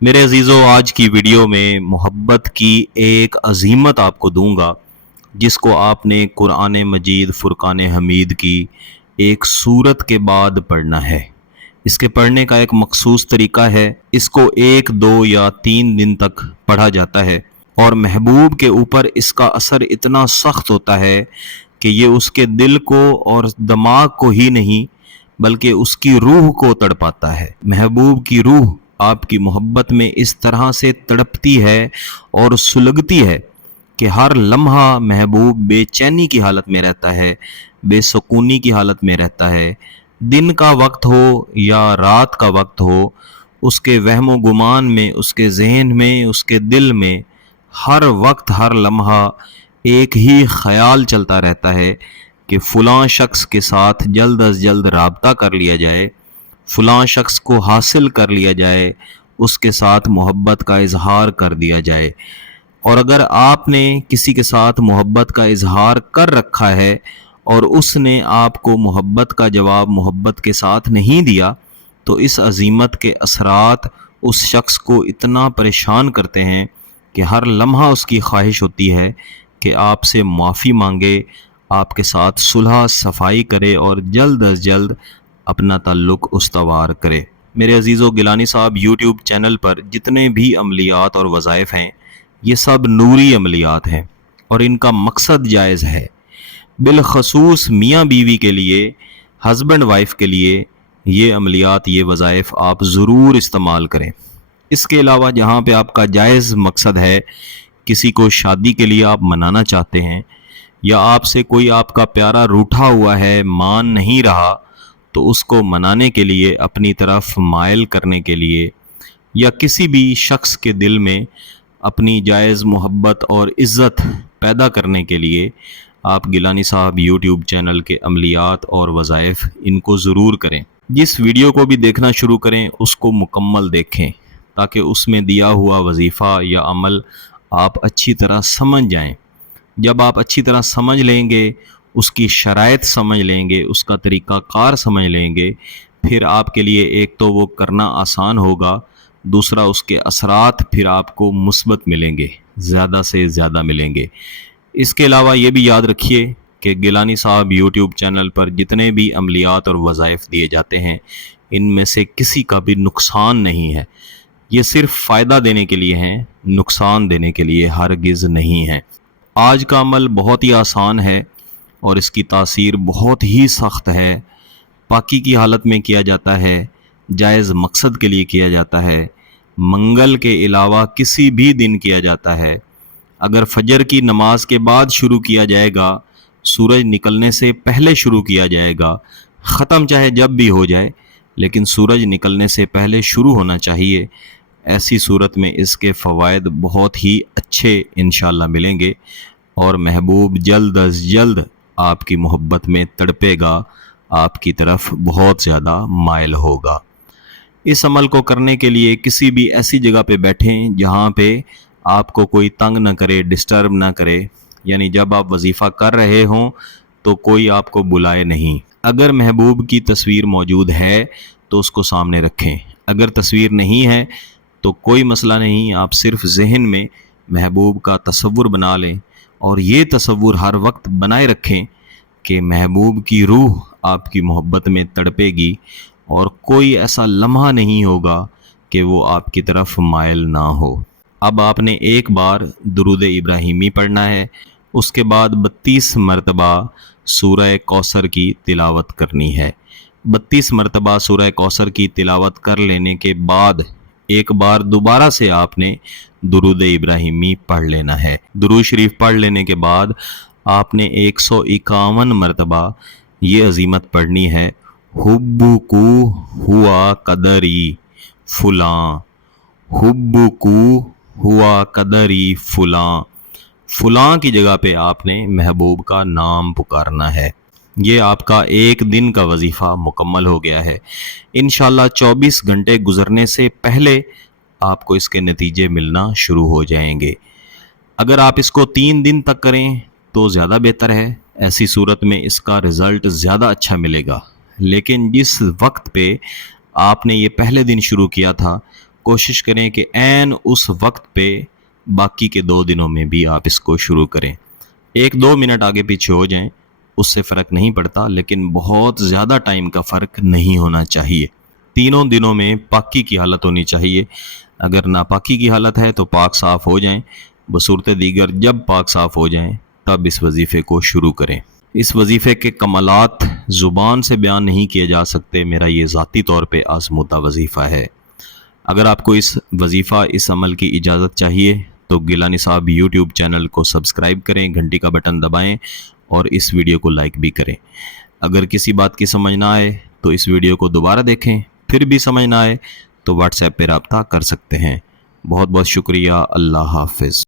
میرے عزیزوں، آج کی ویڈیو میں محبت کی ایک عظیمت آپ کو دوں گا جس کو آپ نے قرآن مجید فرقان حمید کی ایک سورت کے بعد پڑھنا ہے۔ اس کے پڑھنے کا ایک مخصوص طریقہ ہے۔ اس کو 1 2 یا 3 دن تک پڑھا جاتا ہے، اور محبوب کے اوپر اس کا اثر اتنا سخت ہوتا ہے کہ یہ اس کے دل کو اور دماغ کو ہی نہیں بلکہ اس کی روح کو تڑپاتا ہے۔ محبوب کی روح آپ کی محبت میں اس طرح سے تڑپتی ہے اور سلگتی ہے کہ ہر لمحہ محبوب بے چینی کی حالت میں رہتا ہے، بے سکونی کی حالت میں رہتا ہے۔ دن کا وقت ہو یا رات کا وقت ہو، اس کے وہم و گمان میں، اس کے ذہن میں، اس کے دل میں ہر وقت ہر لمحہ ایک ہی خیال چلتا رہتا ہے کہ فلاں شخص کے ساتھ جلد از جلد رابطہ کر لیا جائے، فلاں شخص کو حاصل کر لیا جائے، اس کے ساتھ محبت کا اظہار کر دیا جائے۔ اور اگر آپ نے کسی کے ساتھ محبت کا اظہار کر رکھا ہے اور اس نے آپ کو محبت کا جواب محبت کے ساتھ نہیں دیا، تو اس عظیمت کے اثرات اس شخص کو اتنا پریشان کرتے ہیں کہ ہر لمحہ اس کی خواہش ہوتی ہے کہ آپ سے معافی مانگے، آپ کے ساتھ صلح صفائی کرے اور جلد از جلد اپنا تعلق استوار کرے۔ میرے عزیزو، گیلانی صاحب یوٹیوب چینل پر جتنے بھی عملیات اور وظائف ہیں، یہ سب نوری عملیات ہیں اور ان کا مقصد جائز ہے۔ بالخصوص میاں بیوی کے لیے، ہسبینڈ وائف کے لیے یہ عملیات، یہ وظائف آپ ضرور استعمال کریں۔ اس کے علاوہ جہاں پہ آپ کا جائز مقصد ہے، کسی کو شادی کے لیے آپ منانا چاہتے ہیں، یا آپ سے کوئی آپ کا پیارا روٹھا ہوا ہے، مان نہیں رہا، تو اس کو منانے کے لیے، اپنی طرف مائل کرنے کے لیے، یا کسی بھی شخص کے دل میں اپنی جائز محبت اور عزت پیدا کرنے کے لیے، آپ گیلانی صاحب یوٹیوب چینل کے عملیات اور وظائف ان کو ضرور کریں۔ جس ویڈیو کو بھی دیکھنا شروع کریں اس کو مکمل دیکھیں تاکہ اس میں دیا ہوا وظیفہ یا عمل آپ اچھی طرح سمجھ جائیں۔ جب آپ اچھی طرح سمجھ لیں گے، اس کی شرائط سمجھ لیں گے، اس کا طریقہ کار سمجھ لیں گے، پھر آپ کے لیے ایک تو وہ کرنا آسان ہوگا، دوسرا اس کے اثرات پھر آپ کو مثبت ملیں گے، زیادہ سے زیادہ ملیں گے۔ اس کے علاوہ یہ بھی یاد رکھیے کہ گیلانی صاحب یوٹیوب چینل پر جتنے بھی عملیات اور وظائف دیے جاتے ہیں، ان میں سے کسی کا بھی نقصان نہیں ہے۔ یہ صرف فائدہ دینے کے لیے ہیں، نقصان دینے کے لیے ہرگز نہیں ہیں۔ آج کا عمل بہت ہی آسان ہے اور اس کی تاثیر بہت ہی سخت ہے۔ پاکی کی حالت میں کیا جاتا ہے، جائز مقصد کے لیے کیا جاتا ہے، منگل کے علاوہ کسی بھی دن کیا جاتا ہے۔ اگر فجر کی نماز کے بعد شروع کیا جائے گا، سورج نکلنے سے پہلے شروع کیا جائے گا، ختم چاہے جب بھی ہو جائے لیکن سورج نکلنے سے پہلے شروع ہونا چاہیے۔ ایسی صورت میں اس کے فوائد بہت ہی اچھے انشاءاللہ ملیں گے، اور محبوب جلد از جلد آپ کی محبت میں تڑپے گا، آپ کی طرف بہت زیادہ مائل ہوگا۔ اس عمل کو کرنے کے لیے کسی بھی ایسی جگہ پہ بیٹھیں جہاں پہ آپ کو کوئی تنگ نہ کرے، ڈسٹرب نہ کرے، یعنی جب آپ وظیفہ کر رہے ہوں تو کوئی آپ کو بلائے نہیں۔ اگر محبوب کی تصویر موجود ہے تو اس کو سامنے رکھیں، اگر تصویر نہیں ہے تو کوئی مسئلہ نہیں، آپ صرف ذہن میں محبوب کا تصور بنا لیں، اور یہ تصور ہر وقت بنائے رکھیں کہ محبوب کی روح آپ کی محبت میں تڑپے گی، اور کوئی ایسا لمحہ نہیں ہوگا کہ وہ آپ کی طرف مائل نہ ہو۔ اب آپ نے ایک بار درود ابراہیمی پڑھنا ہے، اس کے بعد 32 مرتبہ سورہ کوثر کی تلاوت کرنی ہے۔ 32 مرتبہ سورہ کوثر کی تلاوت کر لینے کے بعد ایک بار دوبارہ سے آپ نے درود ابراہیمی پڑھ لینا ہے۔ درود شریف پڑھ لینے کے بعد آپ نے 151 مرتبہ یہ عظیمت پڑھنی ہے: حبکو ہوا قدری فلاں، حبکو ہوا قدری فلاں۔ فلاں کی جگہ پہ آپ نے محبوب کا نام پکارنا ہے۔ یہ آپ کا ایک دن کا وظیفہ مکمل ہو گیا ہے۔ انشاءاللہ 24 گھنٹے گزرنے سے پہلے آپ کو اس کے نتیجے ملنا شروع ہو جائیں گے۔ اگر آپ اس کو 3 دن تک کریں تو زیادہ بہتر ہے، ایسی صورت میں اس کا رزلٹ زیادہ اچھا ملے گا۔ لیکن جس وقت پہ آپ نے یہ پہلے دن شروع کیا تھا، کوشش کریں کہ عین اس وقت پہ باقی کے 2 دنوں میں بھی آپ اس کو شروع کریں. 1-2 منٹ آگے پیچھے ہو جائیں اس سے فرق نہیں پڑتا، لیکن بہت زیادہ ٹائم کا فرق نہیں ہونا چاہیے. تینوں دنوں میں پاکی کی حالت ہونی چاہیے. اگر ناپاکی کی حالت ہے تو پاک صاف ہو جائیں. بصورت دیگر جب پاک صاف ہو جائیں تب اس وظیفے کو شروع کریں. اس وظیفے کے کمالات زبان سے بیان نہیں کیے جا سکتے. میرا یہ ذاتی طور پہ آزمودہ وظیفہ ہے. اگر آپ کو اس وظیفہ، اس عمل کی اجازت چاہیے تو گیلانی صاحب یوٹیوب چینل کو سبسکرائب کریں، گھنٹی کا بٹن دبائیں اور اس ویڈیو کو لائک بھی کریں. اگر کسی بات کی سمجھ نہ آئے تو اس ویڈیو کو دوبارہ دیکھیں. پھر بھی سمجھ نہ آئے تو واٹس ایپ پہ رابطہ کر سکتے ہیں. بہت بہت شکریہ. اللہ حافظ.